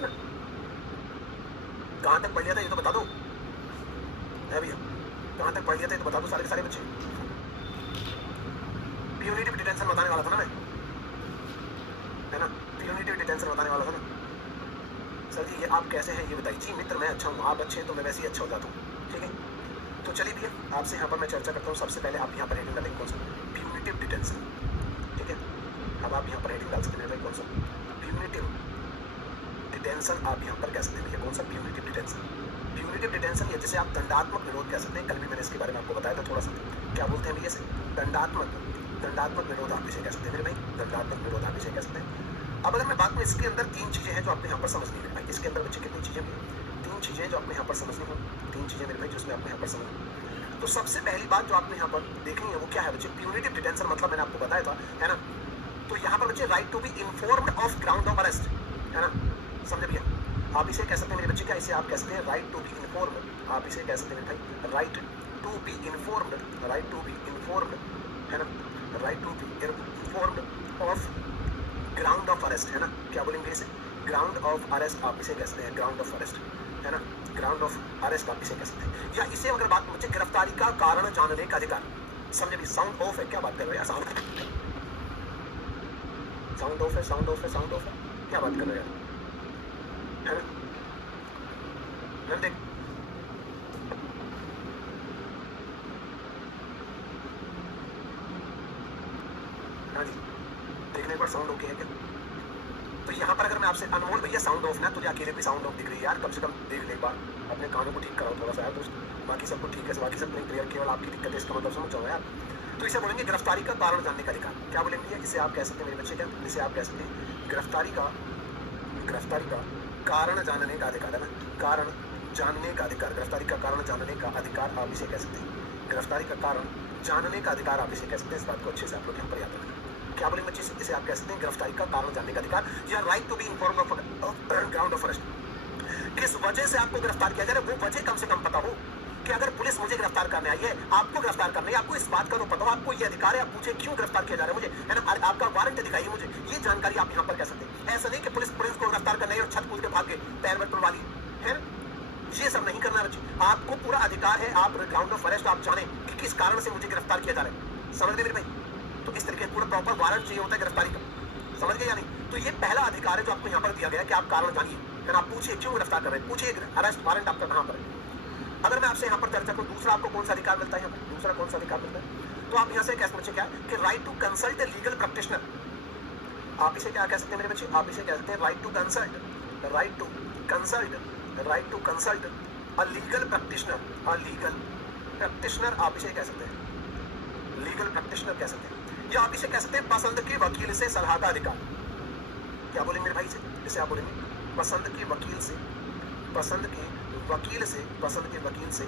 ना, कहाँ तक पढ़ लिया था ये तो बता दो है भैया, कहाँ तक पढ़ लिया था ये तो बता दो सारे के सारे बच्चे। प्यूनिटिव डिटेंशन बताने वाला था ना मैं, है ना, प्यूनिटिव डिटेंशन बताने वाला था ना। सर जी ये आप कैसे हैं ये बताइए। जी मित्र मैं अच्छा हूँ, आप अच्छे हैं तो मैं वैसे ही अच्छा हो जाता हूँ, ठीक है। तो चलिए भैया आपसे यहाँ पर मैं चर्चा करता हूँ। सबसे पहले आप यहाँ पर हेडिंग डालेंगे कौन सा, प्यूनिटिव डिटेंशन, ठीक है। अब आप यहाँ पर हेडिंग डाल सकते हैं कौन सा, प्यूनिटिव डिटेंशन। आप यहाँ पर कह सकते हैं कौन सा, प्यूनिटिव डिटेंशन। प्यूनिटिव डिटेंशन या जिसे आप दंडात्मक विरोध कह सकते हैं। कल भी मैंने इसके बारे में आपको बताया था थोड़ा सा, क्या बोलते हैं भैया से, दंडात्मक विरोध आप इसे कह सकते हैं मेरे भाई, दंडात्मक विरोध आप इसे कह सकते हैं। अब अगर मैं बात करूँ इसके अंदर तीन चीजें हैं जो आपको यहाँ पर समझनी है भाई। इसके अंदर बच्चे कितनी चीजें, तीन चीजें जो आपको यहाँ पर समझनी हो, तीन चीजें मेरे भाई जिसमें आपको यहाँ पर समझनी। तो सबसे पहली बात जो आपने यहाँ पर देखनी है वो क्या है बच्चे, प्यूनिटिव डिटेंशन मतलब मैंने आपको बताया था, है ना। तो यहाँ पर बच्चे right to be informed of ground of arrest, है ना, समझे भैया। आप इसे कह सकते हैं मेरे बच्चे, क्या इसे आप कह सकते हैं राइट टू बी इन्फॉर्म्ड, आप इसे कह सकते हैं मेरे भाई right to be informed, right to be informed, है ना, right to be informed of ground of arrest, है ना। क्या बोलेंगे इसे, ग्राउंड ऑफ अरेस्ट आप इसे कह सकते हैं, ग्राउंड ऑफ अरेस्ट, है ना, ग्राउंड ऑफ अरेस्ट आप इसे कह सकते हैं। या इसे अगर बात बच्चे गिरफ्तारी का कारण जानने का अधिकार, समझे भी, साउंड ऑफ है, क्या बात कर रहे हो यार, साउंड ऑफ है, साउंड ऑफ है, साउंड ऑफ है, साउंड ऑफ है, क्या बात कर रहे हो यार, है ना। देख हाँ जी, देखने पर साउंड ओके है क्या। तो यहाँ पर अगर मैं आपसे, अनमोल भैया साउंड ऑफ ना, तुझे अकेले भी साउंड ऑफ दिख रही है यार, कम से कम देख ले एक बार, अपने कानों को ठीक कराओ थोड़ा सा यार दोस्त, बाकी सबको ठीक है, बाकी सब नहीं क्लियर, केवल आपकी दिक्कत है, इसका मतलब समझ जाओ यार। तो इसे बोलेंगे गिरफ्तारी का कारण जानने का अधिकार, क्या बोलेंगे इसे आप कह सकते हैं मेरे बच्चे, क्या इसे आप कह सकते हैं गिरफ्तारी का कारण जानने का अधिकार, है ना, कारण जानने का अधिकार, गिरफ्तारी का कारण जानने का अधिकार आप इसे कह सकते हैं, गिरफ्तारी का कारण जानने का अधिकार आप इसे कह सकते हैं। इस बात को अच्छे से आप लोग यहाँ पर याद रखें। क्या बोलेंगे बच्चे, इसे आप कह सकते हैं गिरफ्तारी का कारण जानने का अधिकार, या right to be informed of ground of arrest. किस वजह से आपको गिरफ्तार किया जा रहा है वो वजह कम से कम पता हो, कि अगर पुलिस मुझे गिरफ्तार करने आई है, आपको गिरफ्तार करने, आपको इस बात का तो पता हो, आपको ये अधिकार है, आप पूछे क्यों गिरफ्तार किया जा रहा है मुझे, है ना, आपका वारंट दिखाइए मुझे, ये जानकारी आप यहाँ पर कह सकते हैं। ऐसा नहीं कि पुलिस को गिरफ्तार करने आई और छत कूद के भाग गए, पैर में तुड़वा ली, है ना, ये सब नहीं करना बच्चे। आपको पूरा अधिकार है, आप ग्राउंड ऑफ अरेस्ट आप जाने कि किस कारण से मुझे गिरफ्तार किया जा रहा है, समझ गए मेरे भाई। तो इस तरीके पूरा प्रॉपर वारंट चाहिए होता है गिरफ्तारी का, समझ गए या नहीं। तो ये पहला अधिकार है जो आपको यहाँ पर दिया गया है कि आप कारण जानिए, है ना, आप पूछिए क्यों गिरफ्तार कर रहे हैं, पूछिए अरेस्ट वारंट आपका कहाँ पर है। अगर मैं आपसे यहाँ पर चर्चा करूँ, दूसरा आपको कौन सा अधिकार मिलता है यहाँ पर, दूसरा कौन सा अधिकार मिलता है, तो आप यहाँ से कह सकते हैं क्या कि right to consult a legal practitioner, आप इसे क्या कह सकते हैं मेरे बच्चे, आप इसे कह सकते हैं right to consult, right to consult, right to consult a legal practitioner, a legal practitioner आप इसे कह सकते हैं, लीगल प्रैक्टिशनर कह सकते हैं। या आप इसे कह सकते हैं पसंद के वकील से सलाह का अधिकार, क्या बोलेंगे मेरे भाई से, इसे आप बोलेंगे पसंद के वकील से, पसंद के वकील से, पसंद के वकील से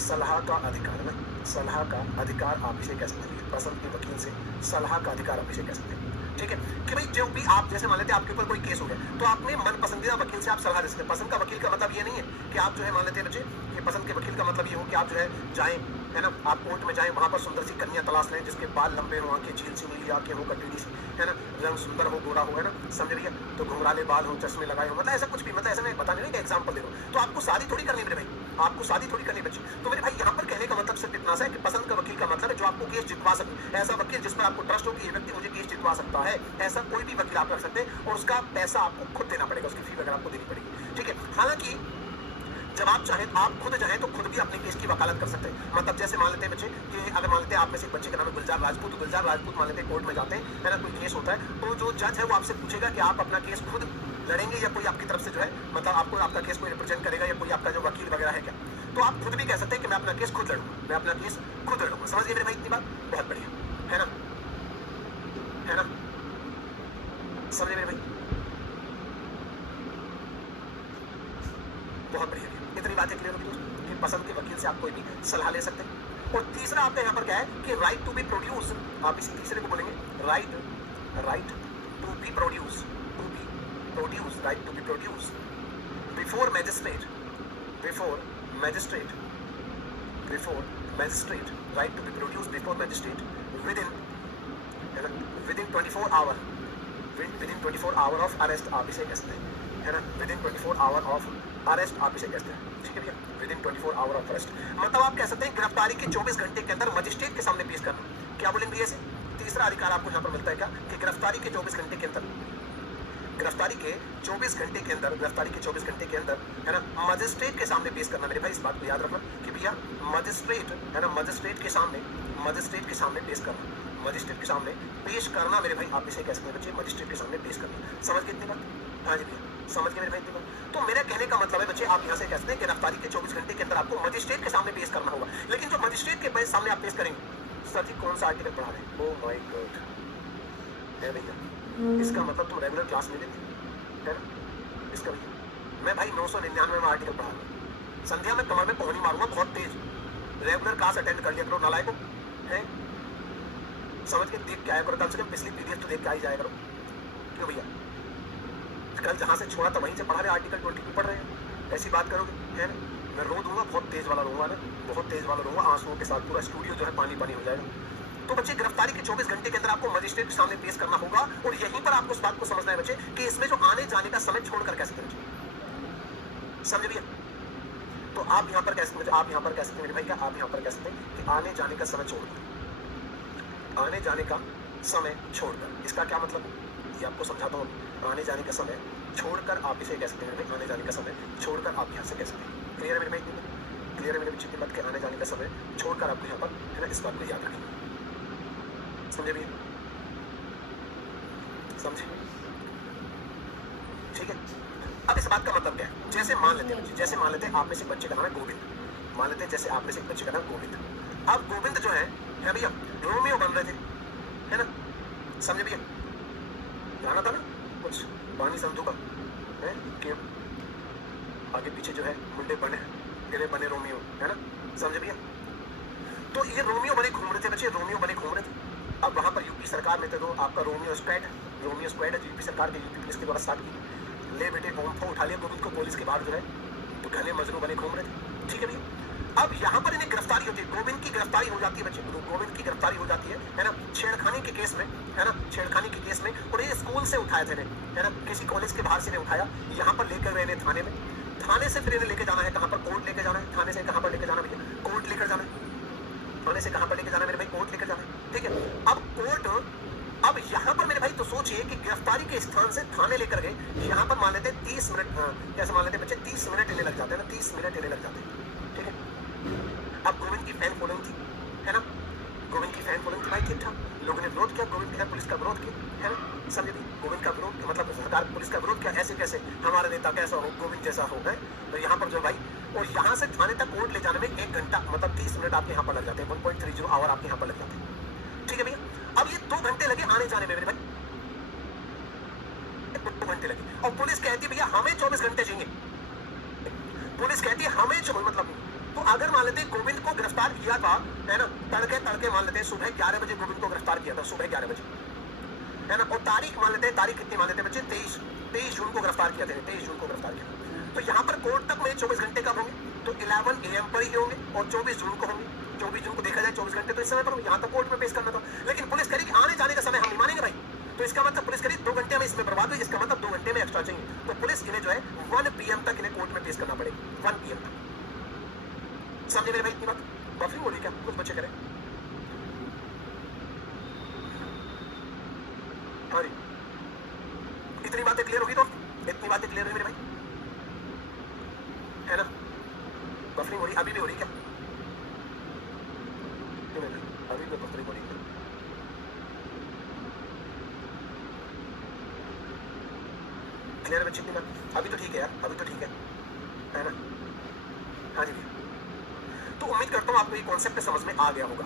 सलाह का अधिकार, है ना, सलाह का अधिकार आप इसे कह सकते हैं, पसंद के वकील से सलाह का अधिकार आप इसे कह सकते हैं, ठीक है। कि भाई जो भी आप जैसे मान लेते हैं आपके ऊपर कोई केस हो गया, तो आपने मन पसंदीदा वकील से आप सलाह दे सकते हैं। पसंद का वकील का मतलब ये नहीं है कि आप जो है मान लेते हैं बच्चे, ये पसंद के वकील का मतलब ये हो कि आप जो है जाएं, है ना, आप कोर्ट में जाएं, वहां पर सुंदर सी कन्या तलाश लें जिसके बाल लंबे हो, आंखें झील सी नीली आंखें हो, कटीली सी, है ना, रंग सुंदर हो, गोरा हो, है ना, समझ रही है, तो घुंघराले बाल हो, चश्मे लगाए हो, मतलब ऐसा कुछ भी, मतलब ऐसा मैं बता नहीं एग्जाम्पल दे रहा हूँ। तो आपको शादी थोड़ी करनी मेरे भाई, आपको शादी थोड़ी करनी बच्ची। तो मेरे भाई यहाँ पर कहने का मतलब सिर्फ इतना सा है कि पसंद का वकील का मतलब है जो आपको केस जितवा सके, ऐसा वकील जिस पर आपको ट्रस्ट हो कि ये व्यक्ति मुझे केस जितवा सकता है, ऐसा कोई भी वकील आप रख सकते हैं, और उसका पैसा आपको खुद देना पड़ेगा, उसकी फी वगैरह आपको देनी पड़ेगी, ठीक है। हालांकि जब आप चाहें, आप खुद चाहें तो खुद भी अपने केस की वकालत कर सकते हैं। मतलब जैसे मान लेते हैं बच्चे कि अगर मान लेते हैं आप में से एक बच्चे का नाम है गुलजार राजपूत, गुलजार राजपूत मान लेते हैं कोर्ट में जाते हैं, है ना, कोई केस होता है, तो जो जज है वो आपसे पूछेगा कि आप अपना केस खुद लड़ेंगे या कोई आपकी तरफ से जो है, मतलब आपको आपका केस कोई रिप्रेजेंट करेगा या कोई आपका जो वकील वगैरह है क्या, तो आप खुद भी कह सकते हैं कि मैं अपना केस खुद लड़ूंगा, मैं अपना केस खुद लड़ूंगा। समझ गए मेरे भाई इतनी बात, बहुत बढ़िया, है ना, है ना, समझे मेरे भाई, बहुत बढ़िया, इतनी बातें क्लियर होगी दोस्तों कि पसंद के वकील से आप कोई भी सलाह ले सकते हैं। और तीसरा आपका यहाँ पर क्या है कि राइट टू बी प्रोड्यूस, आप इसी तीसरे को बोलेंगे right, right to be produce, to be produce, right to be produce before magistrate, before magistrate, before magistrate, right to be produce before magistrate with in 24 hour, with in 24 hour of arrest आप इसे कह सकते हैं, है ना, within 24 hour of arrest आप इसे कहते हैं, ठीक है भैया, विदिन 24 आवर ऑफ अरेस्ट। मतलब आप कह सकते हैं गिरफ्तारी के 24 घंटे के अंदर मजिस्ट्रेट के सामने पेश करना। क्या बोलेंगे भैया? तीसरा अधिकार आपको यहाँ पर मिलता है क्या, कि गिरफ्तारी के 24 घंटे के अंदर, गिरफ्तारी के 24 घंटे के अंदर, गिरफ्तारी के 24 घंटे के अंदर, है ना, मजिस्ट्रेट के सामने पेश करना। मेरे भाई इस बात को याद रखना कि भैया मजिस्ट्रेट, है ना, मजिस्ट्रेट के सामने पेश करना, मजिस्ट्रेट के सामने पेश करना मेरे भाई आप इसे कह सकते हैं बच्चे, मजिस्ट्रेट के सामने पेश करना। समझ गए इतनी बात? हाँ जी भैया, समझ गए मेरे भाई इतनी बात? तो मेरा कहने का मतलब है बच्चे, आप यहाँ से कह सकते हैं गिरफ्तारी के 24 घंटे के अंदर आपको मजिस्ट्रेट के सामने पेश करना होगा। लेकिन जो मजिस्ट्रेट के सामने आप पेश करेंगे, सर जी कौन सा आर्टिकल पढ़ा रहे हैं? ओह माय गॉड, है भैया, इसका मतलब तुम रेगुलर क्लास में लेते है ना, इसका भैया मैं भाई 999 में आर्टिकल पढ़ा रहा हूँ, संध्या में कमर में पहुंची मारूंगा बहुत तेज, रेगुलर क्लास अटेंड कर लिया करो नालायकों, है समझ के देख के आया करो, कम से कम पिछली पीडीएफ तो देख के आ ही जाया करो। क्यों भैया, कल जहां से छोड़ा था वहीं से पढ़ा रहे, आर्टिकल 22 पढ़ रहे हैं, ऐसी बात करोगे, है ना, मैं रो दूंगा, बहुत तेज वाला रोऊंगा ना, बहुत तेज वाला रोऊंगा, आंसुओं के साथ पूरा स्टूडियो जो है पानी पानी हो जाएगा। तो बच्चे गिरफ्तारी के 24 घंटे के अंदर आपको मजिस्ट्रेट के सामने पेश करना होगा, और यहीं पर आपको इस बात को समझना है बच्चे कि इसमें जो आने जाने का समय छोड़कर कैसे करें, समझ भैया? तो आप यहाँ पर कह सकते हैं, आप यहाँ पर कह सकते हैं मेरे भाई, क्या आप यहाँ पर कह सकते हैं कि आने जाने का समय छोड़कर, आने जाने का समय छोड़कर, इसका क्या मतलब ये आपको समझाता हूँ। आने जाने का समय छोड़कर आप इसे कह सकते हैं मेरे भाई, आने जाने का समय छोड़कर आप यहाँ से कह सकते हैं। क्लियर है मेरे भाई? क्लियर है मेरे बच्चे की बात, के आने जाने का समय छोड़कर आपको यहाँ पर, है ना, इस बात को याद रखेंगे, समझे भैया? समझे? ठीक है। अब इस बात का मतलब क्या है, जैसे मान लेते हैं, जैसे मान लेते हैं आप में से बच्चे का नाम है गोविंद, मान लेते हैं जैसे आप में से बच्चे का नाम गोविंद, अब गोविंद जो है भैया रोमियो बन रहे थे, है ना, समझे भैया? गाना था ना कुछ पानी संधू का, है कि आगे पीछे जो है मुंडे बने, तेरे बने रोमियो, है ना, समझे भैया? तो ये रोमियो बने घूम रहे थे बच्चे, रोमियो बने घूम रहे थे। अब वहां पर यूपी सरकार में तो आपका रोमियो स्क्वाड है, यूपी सरकार के, यूपी पुलिस के द्वारा स्टार्ट की, ले बेटे बम उठा लिया गोविंद को पुलिस के बाहर जो है, तो घने मजनू बने घूम रहे थे, ठीक है भैया? अब यहाँ पर इन्हें गिरफ्तारी होती है, गोविंद की गिरफ्तारी हो जाती है बच्चे, गोविंद की गिरफ्तारी हो जाती है ना, छेड़खानी के केस में, है ना, छेड़खानी के केस में, और ये स्कूल से उठाए थे, है ना, किसी कॉलेज के बाहर से नहीं उठाया, यहाँ पर लेकर गए थाने में, थाने से फिर इन्हें लेके जाना है कहाँ पर, कोर्ट लेके जाना है, थाने से कहाँ पर लेके जाना भैया, कोर्ट लेकर जाना है, थाने से कहाँ पर लेके जाना है मेरे भाई, कोर्ट लेकर जाना है, ठीक है? अब कोर्ट, अब यहाँ पर मेरे भाई तो सोचिए कि गिरफ्तारी के स्थान से थाने लेकर गए, यहाँ पर मान लेते 30 मिनट, कैसे मान लेते बच्चे, 30 मिनट इन्हें लग जाते हैं ना, 30 मिनट इन्हें लग जाते हैं, ठीक है? अब गोविंद की फैन फॉलोइंग थी, है ना, गोविंद की फैन फॉलोइंग थी भाई, ठीक ठाक, लोगों ने विरोध किया, गोविंद ने पुलिस का विरोध किया, है ना, समझे? गोविंद का विरोध, मतलब सरकार पुलिस का विरोध किया, ऐसे कैसे हमारा नेता कैसा हो, गोविंद जैसा हो गए, तो यहाँ पर जो भाई, और यहाँ से थाने तक कोर्ट ले जाने में 1 घंटा, मतलब 30 मिनट आपके यहाँ पर लग जाते हैं, 1.30 आवर आपके यहाँ पर लग जाते हैं, ठीक है भैया? अब ये 2 घंटे लगे आने जाने में मेरे भाई, 2 घंटे लगे, और पुलिस कहती है भैया हमें 24 घंटे चाहिए, पुलिस कहती है हमें मतलब, तो अगर मान लेते गोविंद को गिरफ्तार किया था, है ना, तड़के मान लेते सुबह 11 बजे गोविंद को गिरफ्तार किया था, सुबह 11 बजे, है ना, और तारीख मान लेते, तारीख कितनी मान लेते बच्चे, 23 जून को गिरफ्तार किया था, 23 जून को गिरफ्तार किया, तो यहाँ पर कोर्ट तक में 24 घंटे कब होंगे, तो 11 AM पर ही होंगे, और 24 जून को होंगे, 24 जून को देखा जाए 24 घंटे तो इस समय पर यहाँ तक कोर्ट में पेश करना था, लेकिन पुलिस करी कि आने जाने का समय हम नहीं मानेंगे भाई, तो इसका मतलब पुलिस करी 2 घंटे में इसमें बर्बाद हुई, इसका मतलब 2 घंटे में एक्स्ट्रा चाहिए, तो पुलिस इन्हें जो है 1 PM तक इन्हें कोर्ट में पेश करना पड़ेगा, 1 PM तक, समझे मेरे भाई इतनी बात? बफरिंग हो रही क्या, कुछ बच्चे करें? हाँ जी, इतनी बातें क्लियर होगी, तो इतनी बातें क्लियर हुई मेरे भाई, है ना? बफरिंग हो रही, अभी भी हो रही क्या? अभी भी बफरिंग हो रही है, क्लियर बच्चे की बात? अभी तो ठीक है यार, अभी तो ठीक है ना? हाँ जी भैया, तो उम्मीद करता हूँ आपको ये कॉन्सेप्ट समझ में आ गया होगा,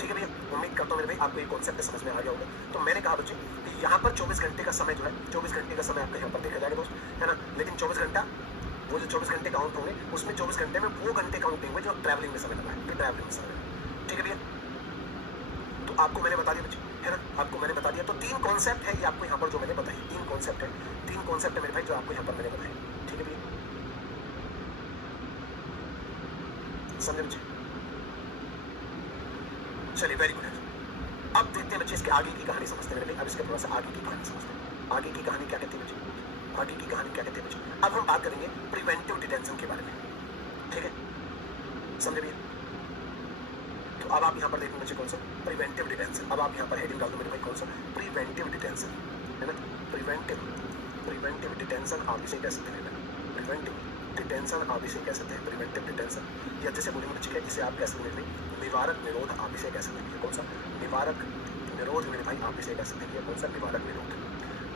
ठीक है भैया? उम्मीद करता हूँ मेरे भाई आपको ये कॉन्सेप्ट समझ में आ गया होगा। तो मैंने कहा बच्चे कि यहाँ पर 24 घंटे का समय जो है, 24 घंटे का समय आपका यहाँ पर देखा जाएगा दोस्त, है ना, लेकिन 24 घंटा, वो जो 24 घंटे काउंट होंगे उसमें 24 घंटे में वो घंटे काउंट होंगे जो ट्रैवलिंग में समय लगा है, ट्रैवलिंग में समय लगा, ठीक है भैया? तो आपको मैंने बता दिया बच्चे, है ना, आपको मैंने बता दिया, तो 3 कॉन्सेप्ट है ये आपको यहाँ पर जो मैंने बताई, 3 कॉन्सेप्ट है, 3 कॉन्सेप्ट है मेरे भाई जो आपको यहाँ पर मैंने बताए, ठीक है भैया? समझे बच्चे? चलिए वेरी गुड। अब देखते हैं बच्चे इसके आगे की कहानी समझते हैं मेरे भाई, अब इसके थोड़ा सा आगे की कहानी समझते हैं। आगे की कहानी क्या कहती है बच्चे? बाकी की कहानी क्या कहते हैं बच्चे। अब हम बात करेंगे प्रिवेंटिव डिटेंशन के बारे में, ठीक है, समझे भैया। तो अब आप यहाँ पर देखो बच्चे कौन सा प्रिवेंटिव डिटेंशन। अब आप यहाँ पर हेडिंग डाल दो मेरे भाई, कौन सा प्रिवेंटिव डिटेंशन, है ना। प्रिवेंटिव डिटेंशन आप इसे कह सकते हैं, प्रिवेंटिव डिटेंशन आप इसे कह सकते हैं, प्रिवेंटिव डिटेंशन, या जैसे बोलेंगे बच्चे क्या, इसे आप कह सकते हैं निवारक निरोध, आप इसे कह सकते हैं, कौन सा निवारक निरोध मेरे भाई, आप इसे कह सकते हैं कौन सा निवारक निरोध।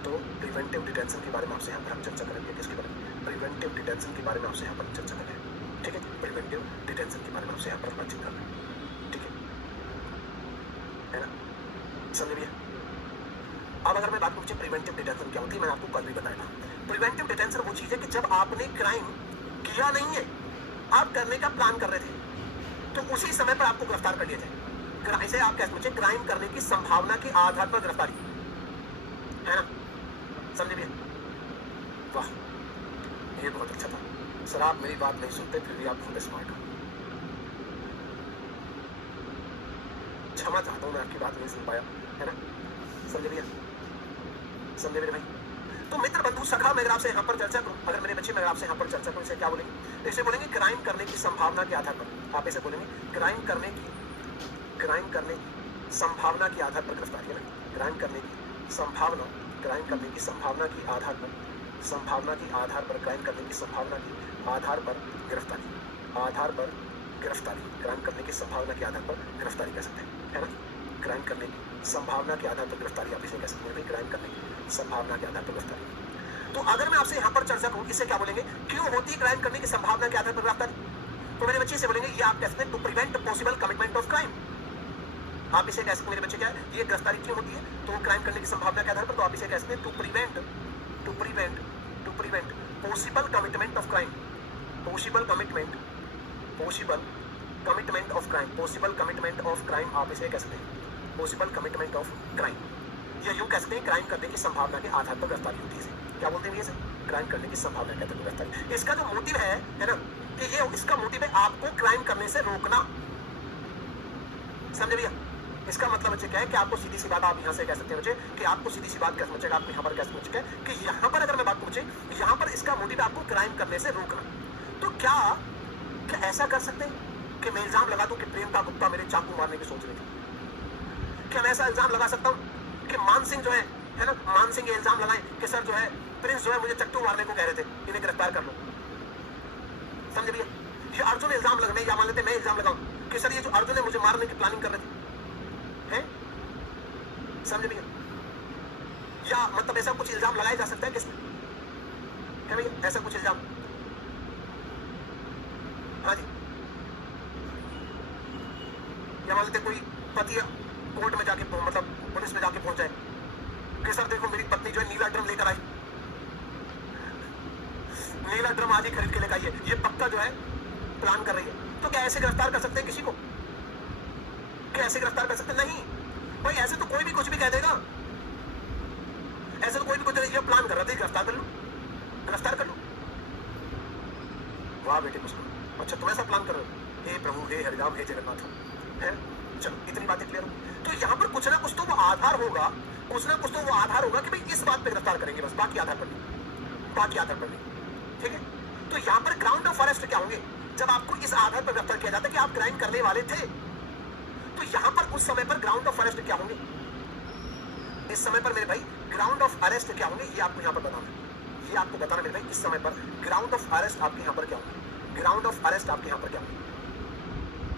तो प्रिवेंटिव डिटेंशन के बारे में आपसे यहाँ पर हम चर्चा करेंगे, किसके बारे में, प्रिवेंटिव डिटेंशन के बारे में आपसे यहाँ पर चर्चा करेंगे, ठीक है। प्रिवेंटिव डिटेंशन के बारे में आपसे यहाँ पर बातचीत करना है, ठीक है ना, समझ लिया। अब अगर मैं बात करूँ प्रिवेंटिव डिटेंशन क्या होती है, मैंने आपको कल भी बताया था। प्रिवेंटिव डिटेंशन वो चीज है कि जब आपने क्राइम किया नहीं है, आप करने का प्लान कर रहे थे, तो उसी समय पर आपको गिरफ्तार कर लिया जाए। इसे आप कह सकते हैं क्राइम करने की संभावना के आधार पर गिरफ्तारी, है ना, समझे भैया। वाह, ये बहुत अच्छा था सर, आप मेरी बात नहीं सुनते फिर भी आप बहुत स्मार्ट हो। क्षमा चाहता हूं, मैं आपकी बात नहीं सुन पाया, है ना, समझे भैया, समझे मेरे भाई। तो मित्र बंधु सखा मैं अगर आपसे यहाँ पर चर्चा करूं, अगर मेरे बच्चे मैं अगर आपसे यहाँ पर चर्चा करूं, इसे क्या बोलेंगे, इसे बोलेंगे क्राइम करने की संभावना के आधार पर, आप इसे बोलेंगे क्राइम करने की संभावना के आधार पर गिरफ्तारी, है ना, क्राइम करने की संभावना, क्राइम करने की संभावना के आधार पर, संभावना के आधार पर, क्राइम करने की संभावना के आधार पर गिरफ्तारी, आधार पर गिरफ्तारी, क्राइम करने की संभावना के आधार पर गिरफ्तारी कह सकते हैं, है ना, क्राइम करने की संभावना के आधार पर गिरफ्तारी, आप इसे कह सकते हैं क्राइम करने की संभावना के आधार पर गिरफ्तारी। तो अगर मैं आपसे यहाँ पर चर्चा करूँ, इसे क्या बोलेंगे, क्यों होती है क्राइम करने की संभावना के आधार पर गिरफ्तारी, तो मेरे बच्चे से बोलेंगे ये आप कह सकते हैं to prevent possible commitment of crime, आप इसे कह सकते हैं मेरे बच्चे क्या है, ये गिरफ्तारी क्यों होती है, तो क्राइम करने की संभावना के आधार पर, तो आप इसे कह सकते हैं to prevent possible commitment of crime, possible commitment of crime, possible commitment of crime, आप इसे कह सकते हैं पॉसिबल कमिटमेंट ऑफ क्राइम, या यूं कह सकते हैं क्राइम करने की संभावना के आधार पर गिरफ्तारी होती है, क्या बोलते हैं ये, क्राइम करने की संभावना के आधार पर गिरफ्तारी। इसका जो मोटिव है ना, कि ये इसका मोटिव है आपको क्राइम करने से रोकना, समझे भैया। इसका मतलब बच्चे क्या है कि आपको सीधी सी बात आप यहाँ से कह सकते हैं बच्चे, कि आपको सीधी सी बात कैसे बचेगा, आपको यहाँ पर कैसे बचेगा, कि यहाँ पर अगर मैं बात पूछे, यहाँ पर इसका मोटिव है आपको क्राइम करने से रोकना। तो क्या ऐसा कर सकते हैं कि मैं इल्जाम लगा दूं कि प्रियंका गुप्ता मेरे चाकू मारने की सोच रही थी, क्या मैं ऐसा इल्जाम लगा सकता हूँ कि मान सिंह जो है ना, मान सिंह ये इल्जाम लगाए कि सर जो है प्रिंस जो है मुझे चट्टू मारने को कह रहे थे, इन्हें गिरफ्तार कर लो, समझे भैया। ये अर्जुन इल्जाम लगने, या मान लेते मैं इल्जाम लगाऊं कि सर ये जो अर्जुन है मुझे मारने की प्लानिंग कर रहे थे, हैं, समझे भैया। या मतलब ऐसा कुछ इल्जाम लगाया जा सकता है किसमें, है भैया, ऐसा कुछ इल्जाम, हाँ जी। या मान लेते कोई पति कोर्ट में जाके मतलब पुलिस में जाके पहुंच जाए कि सर देखो मेरी पत्नी जो है नीला ड्रम लेकर आई, नीला ड्रम आज ही खरीद के लेकर आई है, ये पक्का जो है प्लान कर रही है, तो क्या ऐसे गिरफ्तार कर सकते हैं किसी को, क्या ऐसे गिरफ्तार कर सकते हैं, नहीं भाई, ऐसे तो कोई भी कुछ भी कह देगा, ऐसे तो कोई भी कुछ, ये प्लान कर रहा था, गिरफ्तार कर लो, गिरफ्तार कर लो, वाह बेटे मुझको, अच्छा तुम ऐसा प्लान कर रहे हो, हे प्रभु, हे हरिराम, हे जगन्नाथ, है, चलो इतनी बातें क्लियर हो। तो यहाँ पर कुछ ना कुछ तो वो आधार होगा, कुछ ना कुछ तो वो आधार होगा कि भाई इस बात पे गिरफ्तार करेंगे, बस बाकी आधार पर नहीं, बाकी आधार पर नहीं, ठीक है। तो यहाँ पर ग्राउंड ऑफ अरेस्ट क्या होंगे, जब आपको इस आधार पर गिरफ्तार किया जाता है कि आप क्राइम करने वाले थे, तो यहाँ पर उस समय पर ग्राउंड ऑफ अरेस्ट क्या होंगे, इस समय पर मेरे भाई ग्राउंड ऑफ अरेस्ट क्या होंगे, ये आपको यहाँ पर बताना है, ये आपको बताना मेरे भाई, इस समय पर ग्राउंड ऑफ अरेस्ट आपके यहाँ पर क्या होंगे, ग्राउंड ऑफ अरेस्ट आपके यहाँ पर क्या होंगे,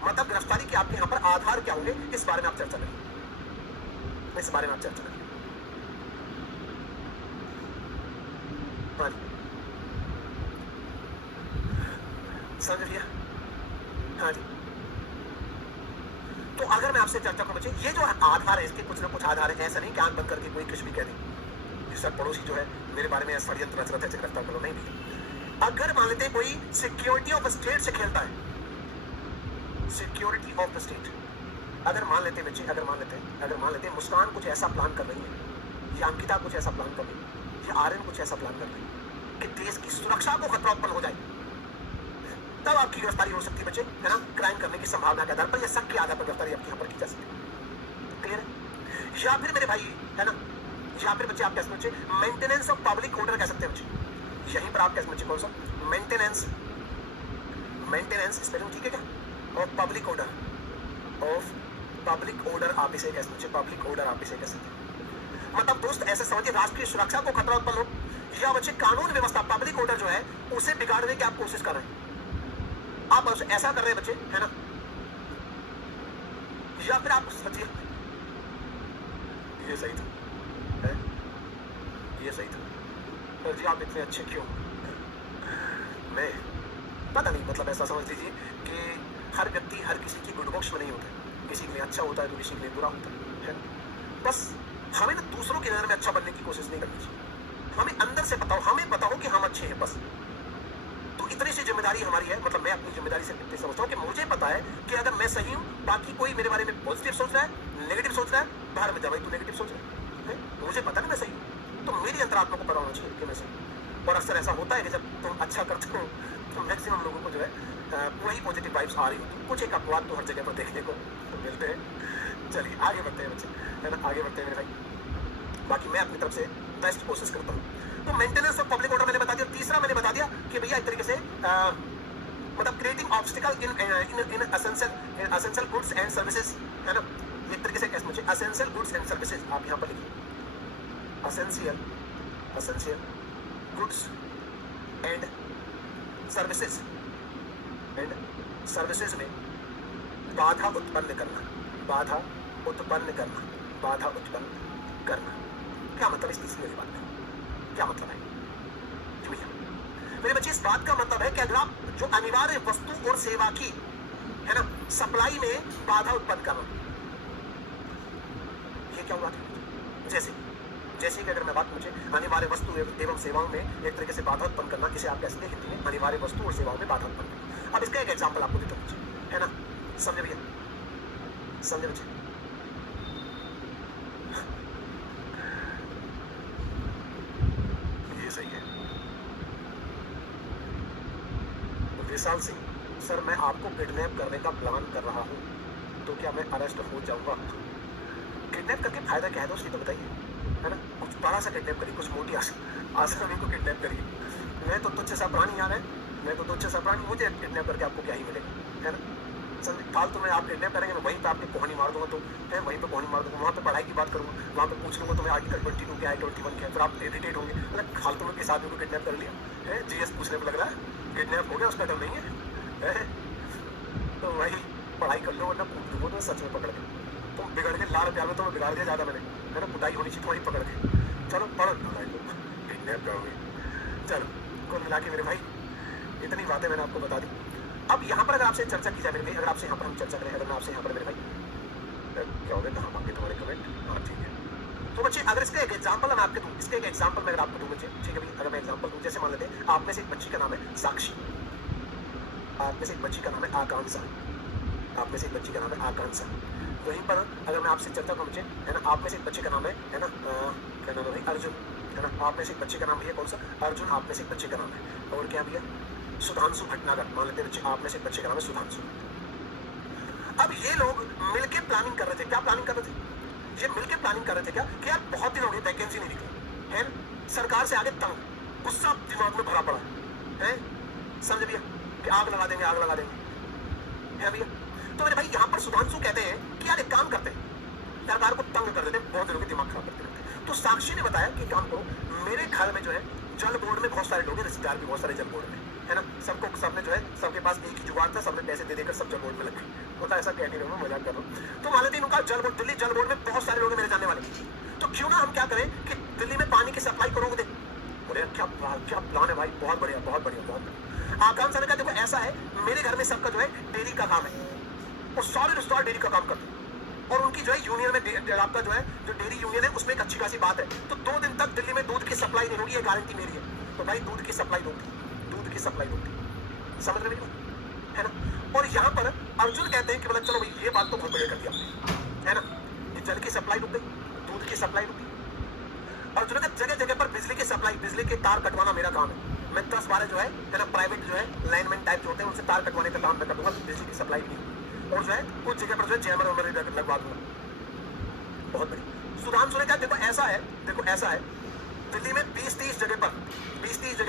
मतलब गिरफ्तारी के आपके यहाँ पर आधार क्या होंगे, इस बारे में आप चर्चा करेंगे, इस बारे में आप चर्चा करेंगे, हाँ जी, समझ लिया, हाँ जी। तो अगर मैं आपसे चर्चा करूं बच्चे, ये जो आधार है, इसके कुछ ना कुछ आधार है, ऐसा नहीं कि आंख बंद करके कोई कुछ भी कह दे, सर पड़ोसी जो है मेरे बारे में षड्यंत्र रच रहा है, गिरफ्तार करो, नहीं भी। अगर मान लेते कोई सिक्योरिटी ऑफ स्टेट से खेलता है, सिक्योरिटी ऑफ द स्टेट, अगर मान लेते बच्चे, अगर मान लेते मुस्कान कुछ ऐसा प्लान कर रही है, या अंकिता कुछ ऐसा प्लान कर रही है, या आर्यन कुछ ऐसा प्लान कर रही है कि देश की सुरक्षा को खतरा उत्पन्न हो जाए, तब आपकी गिरफ्तारी हो सकती है बच्चे, है ना, क्राइम करने की संभावना के आधार पर या शक के आधार पर गिरफ्तारी आपके यहाँ पर की जा सकती है, क्लियर है। या फिर मेरे भाई, है ना, या फिर बच्चे आप कह सकते हैं मेंटेनेंस ऑफ पब्लिक ऑर्डर कह सकते हैं बच्चे, यहीं पर आप क्या समझिए कौन सा मेंटेनेंस, मेंटेनेंस स्पेलिंग ठीक है क्या, और public order, of public order आप इसे कह सकते, पब्लिक ऑर्डर आप इसे कह सकते। मतलब दोस्त ऐसे समझिए राष्ट्रीय सुरक्षा को खतरा उत्पन्न हो, या बच्चे कानून व्यवस्था पब्लिक ऑर्डर जो है उसे बिगाड़ने की आप कोशिश कर रहे हैं, आप ऐसा कर रहे हैं बच्चे, है ना, या फिर आप सोचिए ये सही था, है? ये सही था, पर जी आप इतने अच्छे क्यों, मैं पता नहीं, मतलब ऐसा समझ लीजिए कि हर व्यक्ति हर किसी की गुड बॉक्स में नहीं होता, किसी के लिए अच्छा होता है तो किसी के लिए बुरा होता है ना? बस हमें ना दूसरों की नजर में अच्छा बनने की कोशिश नहीं करनी चाहिए, हमें अंदर से बताओ, हमें पता हो कि हम अच्छे हैं बस। तो इतनी सी जिम्मेदारी हमारी है, मतलब मैं अपनी जिम्मेदारी से समझता हूँ कि मुझे पता है कि अगर मैं सही हूँ, बाकी कोई मेरे बारे में पॉजिटिव सोच रहा है, नेगेटिव सोच रहा है, बाहर में जा भाई तू नेगेटिव सोच रहा है, मुझे पता नहीं मैं सही हूँ, तो मेरी अंतरात्मा को पता होना चाहिए कि मैं सही हूँ। और अक्सर ऐसा होता है कि जब तुम अच्छा करते हो तो मैक्सिमम लोगों को जो है वही पॉजिटिव वाइब्स आ रही होती है, कुछ एक अपवाद तो हर जगह पर देखने को मिलते हैं। चलिए आगे बढ़ते हैं बच्चे, है ना, आगे बढ़ते हैं मेरे भाई, बाकी मैं अपनी तरफ से बेस्ट कोशिश करता हूँ। तो मेंटेनेंस ऑफ पब्लिक ऑर्डर मैंने बता दिया। तीसरा मैंने बता दिया कि भैया एक तरीके से मतलब creating obstacle in essential goods and services, है ना, एक तरीके से कैसे मुझे एसेंशियल गुड्स एंड सर्विसेज आप यहाँ पर लिखिए, एसेंशियल गुड्स एंड सर्विसेज में बाधा उत्पन्न करना, बाधा उत्पन्न करना, बाधा उत्पन्न करना। क्या मतलब इस तीसरी वाली बात का क्या मतलब है जी भैया मेरे बच्चे? इस बात का मतलब है कि अगर आप जो अनिवार्य वस्तु और सेवा की, है ना, सप्लाई में बाधा उत्पन्न करना, ये क्या हुआ? जैसे कि अगर मैं बात पूछे अनिवार्य वस्तु एवं सेवाओं में एक तरीके से बाधा उत्पन्न करना, इसे आप कैसे हिंदी में अनिवार्य वस्तु और सेवाओं में बाधा उत्पन्न करना। अब इसका एक एग्जांपल आपको देता हूं, है ना, समझे भैया, समझे बच्चे? ये सही है। विशाल सिंह, सर मैं आपको किडनैप करने का प्लान कर रहा हूँ, तो क्या मैं अरेस्ट हो जाऊंगा? किडनैप करके फायदा क्या है दोस्त, ये तो बताइए, है ना? कुछ बड़ा सा किडनैप करिए, कुछ मोटी आसामी को किडनैप करिए। मैं तो तुच्छ सा प्राणी यार है, मैं तो तुच्छ सा प्राणी, मुझे किडनैप करके आपको क्या ही मिलेगा, है ना? फालतू में आप किडनैप करेंगे, मैं वहीं पे आपकी कोहनी मार दूंगा, तो मैं वहीं पे कोहनी मार दूंगा, वहाँ पे पढ़ाई की बात करूँगा, वहाँ पे पूछ लूँगा तुम्हें आर्टिकल 22 क्या है, 21 क्या है, फिर आप इरिटेट होंगे, मतलब फालतू में किस आदमी को किडनैप कर लिया है, जीएस पूछने पर लग रहा है किडनैप हो गया, उसका डर नहीं है, तो वही पढ़ाई कर लो, वरना पूछ दूंगा तो सच में पकड़ के तुम बिगड़ के लाल प्यार में, तुम्हें बिगाड़ दिया ज़्यादा मैंने, है ना, कुटाई होनी चाहिए, वही पकड़ के चलो पढ़ लो, किडनैप करोगे। चलो कुल मिला के मेरे भाई इतनी बातें मैंने आपको बता दी। अब यहाँ पर अगर आपसे चर्चा की जाए मेरे भाई, अगर आपसे यहाँ पर हम चर्चा करें, अगर मैं आपसे यहाँ पर मेरे भाई क्या हो गया, कहाँ मांगे तुम्हारे कमेंट, हाँ ठीक है। तो बच्चे अगर इसका एक एग्जाम्पल मैं आपके दूँ, इसका एक एग्जाम्पल मैं अगर आपको दूँ बच्चे, ठीक है भाई, अगर मैं एग्जाम्पल दूँ, जैसे मान लेते हैं आप में से एक बच्ची का नाम है साक्षी, आप में से एक बच्ची का नाम है आकांक्षा, आप में से एक बच्ची का नाम है आकांक्षा। वहीं पर अगर मैं आपसे चर्चा करूँ, है ना, आप में से एक बच्चे का नाम है ना, क्या नाम है भाई, अर्जुन, है ना, आप में से एक बच्चे का नाम भैया कौन सा, अर्जुन, आप में से एक बच्चे का नाम है, और क्या भैया, सुधांशु भटनागर, मान लेते हैं आप में से एक बच्चे का नाम है सुधांशु। अब ये लोग मिलके प्लानिंग कर रहे थे, क्या प्लानिंग कर रहे थे, ये मिलके प्लानिंग कर रहे थे क्या कि यार बहुत दिन हो गए वैकेंसी नहीं निकली है, सरकार से आगे तंग, गुस्सा दिमाग में भरा पड़ा है, समझे भैया, कि आग लगा देंगे, आग लगा देंगे, है भैया। तो मेरे भाई यहाँ पर सुधांशु कहते हैं कि यार एक काम करते हैं, सरकार को तंग कर देते हैं, बहुत दिनों के दिमाग खराब करते रहते हैं। तो साक्षी ने बताया कि काम करो, मेरे घर में जो है जल बोर्ड में बहुत सारे लोग हैं, रिश्तेदार भी बहुत सारे जल बोर्ड में, है ना, सबने जो है सबके पास एक ही जुगाड़ था, सबने पैसे दे देकर सब जल बोर्ड में लग गए, होता ऐसा कह नहीं रहा हूँ, मजाक कर रहा हूँ। तो मान लेते हैं उनका जल बोर्ड, दिल्ली जल बोर्ड में बहुत सारे लोग हैं मेरे जानने वाले, तो क्यों ना हम क्या करें कि दिल्ली में पानी की सप्लाई करोगे दे। बोले क्या प्लान है भाई, बहुत बढ़िया बहुत बढ़िया बहुत बढ़िया। आकांक्षा ने कहा देखो ऐसा है, मेरे घर में सबका जो है डेयरी का काम है, वो सारे रिश्तेदार डेयरी का काम करते हैं, और उनकी जो है यूनियन में आपका जो है जो डेयरी यूनियन है उसमें एक अच्छी खासी बात है, तो 2 दिन तक दिल्ली में दूध की सप्लाई नहीं होगी, ये गारंटी मेरी है। तो भाई दूध की सप्लाई दूंगी, दूध की सप्लाई दूंगी, समझ रहे हो, है ना। और यहाँ पर अर्जुन कहते हैं कि मतलब चलो भाई ये बात तो बहुत बढ़िया कर दिया आपने, है ना, ये जल की सप्लाई रुक गई, दूध की सप्लाई रुक गई। अर्जुन का जगह जगह पर बिजली की सप्लाई, बिजली के तार कटवाना मेरा काम है, मैं 10-12 जो है ना प्राइवेट जो है लाइनमैन टाइप जो होते हैं उनसे तार कटवाने का काम मैं कर दूंगा, बिजली की सप्लाई भी नहीं, और जो है कुछ जगह पर जो है जैमर वैमर लगवा दूंगा, बहुत बढ़िया। सुधांशु ने कहा देखो ऐसा है, देखो ऐसा है, दिल्ली में 20-30 जगह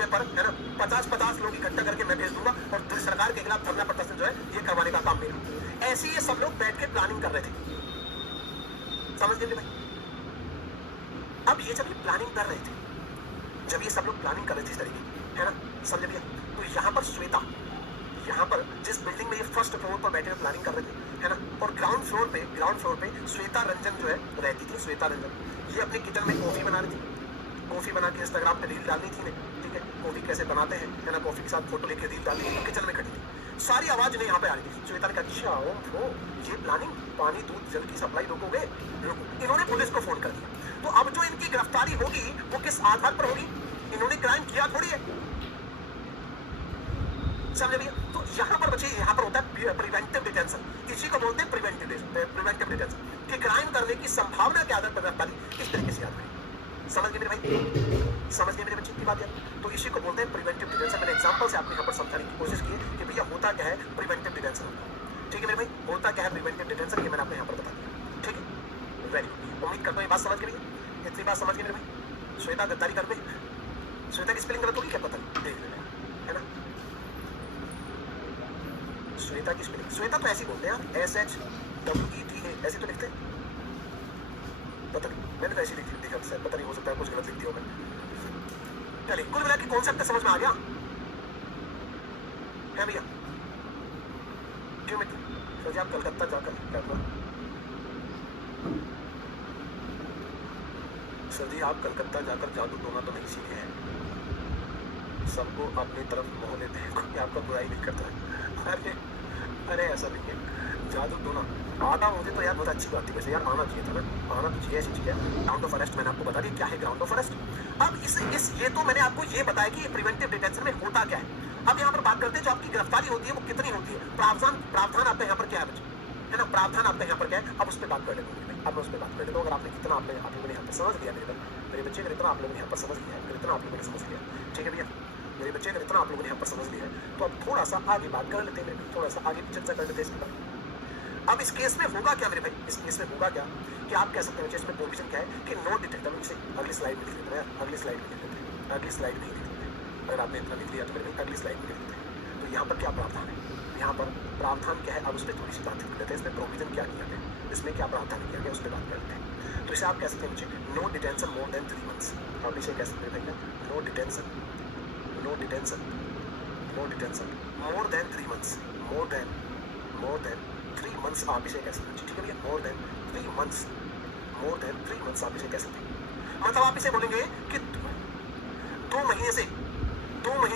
पर पर है ना 50-50 लोग इकट्ठा करके मैं भेज दूंगा और सरकार के खिलाफ धरना प्रदर्शन जो है ये करवाने का काम मेरा। ऐसे ये सब लोग बैठ के प्लानिंग कर रहे थे, समझ गए भाई। अब ये जब ये प्लानिंग कर रहे थे, जब ये सब लोग प्लानिंग कर रहे थे इस तरीके, है ना, समझ गए। तो यहाँ पर श्वेता, यहाँ पर जिस बिल्डिंग में ये फर्स्ट फ्लोर पर बैठे हुए प्लानिंग कर रहे थे, है ना, और ग्राउंड फ्लोर पे श्वेता रंजन जो है रहती थी। श्वेता रंजन ये अपने किचन में कॉफी बना रही थी, कॉफी बना के इंस्टाग्राम पे रील डालनी थी, ठीक है, कॉफी कैसे बनाते हैं, है ना, कॉफी के साथ फोटो लेके रील डालनी थी, किचन में खड़ी थी। सारी आवाज नहीं यहाँ पे आ रही थी। श्वेता ने कहा अच्छा ओ ये प्लानिंग, पानी दूध जल की सप्लाई रोकोगे, इन्होंने पुलिस को फोन कर दिया। तो अब जो इनकी गिरफ्तारी होगी वो किस आधार पर होगी? इन्होंने क्राइम किया थोड़ी है, समझ भैया। तो यहाँ पर बच्चे, यहाँ पर होता है प्रिवेंटिव डिटेंशन, इसी को बोलते हैं प्रिवेंटिव डिटेंशन, कि क्राइम करने की संभावना के आधार पर गिरफ्तारी इस तरीके से याद रखें। समझ गए मेरे भाई, समझ गए मेरे बच्चे की बात यार। तो इसी को बोलते हैं प्रिवेंटिव डिटेंशन। मैंने एग्जांपल से आपको यहाँ पर समझाने की कोशिश की है कि भैया होता क्या है प्रिवेंटिव डिटेंशन, ठीक है मेरे भाई, होता क्या है प्रिवेंटिव डिटेंशन, ये मैंने आपको यहाँ पर बता दिया, ठीक है। वेरी गुड, उम्मीद करता हूँ ये बात समझ गए भैया, इतनी बात समझ गए मेरे भाई। श्वेता गद्दारी कर गई, श्वेता की स्पेलिंग गलत होगी क्या पता नहीं, देख लेना, है ना। श्वेता की स्पेलिंग, श्वेता तो ऐसी बोलते हैं SHWETA, ऐसी तो लिखते हैं, पता नहीं, मैंने तो ऐसी लिखी देखा, पता नहीं, हो सकता है कुछ गलत लिखती हो मैं। चलिए, कुल मिला के कॉन्सेप्ट समझ में आ गया है भैया। क्यों मित्र सर जी आप कलकत्ता जाकर क्या हुआ? सर जी आप कलकत्ता जाकर जादू टोना तो नहीं सीखे हैं, सबको अपनी तरफ मोह लेते हैं, कोई आपका बुराई नहीं करता है। अरे ऐसा नहीं है, जादू टोना आता मुझे तो यार बहुत अच्छी बात थी, वैसे यार आना चाहिए था ना, आना तो चाहिए, ऐसी चीज़ है। ग्राउंड ऑफ अरेस्ट मैंने आपको बता दिया क्या है ग्राउंड ऑफ अरेस्ट। अब ये तो मैंने आपको ये बताया कि प्रिवेंटिव डिटेंशन में होता क्या है। अब यहाँ पर बात करते हैं जो आपकी गिरफ्तारी होती है वो कितनी होती है, प्रावधान आपका यहाँ पर क्या है बच्चे, है ना, प्रावधान आपका यहाँ पर क्या है। अब उस पर बात कर लेते हैं, अब मैं उस पर बात कर लेता हूँ। अगर आपने कितना आप लोगों ने यहाँ पर समझ लिया मेरे बच्चे, अगर इतना आप लोगों ने यहाँ पर समझ लिया है, इतना आप लोगों ने समझ लिया, ठीक है भैया मेरे बच्चे, अगर इतना आप लोगों ने यहाँ पर समझ लिया है तो अब थोड़ा सा आगे बात कर लेते हैं, थोड़ा सा आगे चर्चा कर लेते हैं इसके बारे में। अब इस केस में होगा क्या मेरे भाई, इस केस में होगा क्या कि आप कह सकते हैं इसमें प्रोविजन क्या है कि नो डिटेक्टर, इसे अगली स्लाइड में लिख लेते हैं, अगली स्लाइड में लिख लेते हैं, अगली स्लाइड में लिख लेते हैं। अगर आपने इतना लिख लिया तो मेरे भाई अगली स्लाइड में लिख लेते हैं। तो यहाँ पर क्या प्रावधान है, यहाँ पर प्रावधान क्या है, अब उस पर थोड़ी सी बात कर लेते हैं। इसमें प्रोविजन क्या किया गया, इसमें क्या प्रावधान किया गया, उस पर बात करते हैं। तो इसे आप कह सकते हैं मुझे no detention more than 3 months, आप इसे कह सकते हैं भैया no detention more than 3 months, more than 3 months आप इसे कह सकते हैं, ठीक है भैया, मोर देन 3 months आप इसे कह सकते हैं। मतलब आप इसे बोलेंगे कि 2 महीने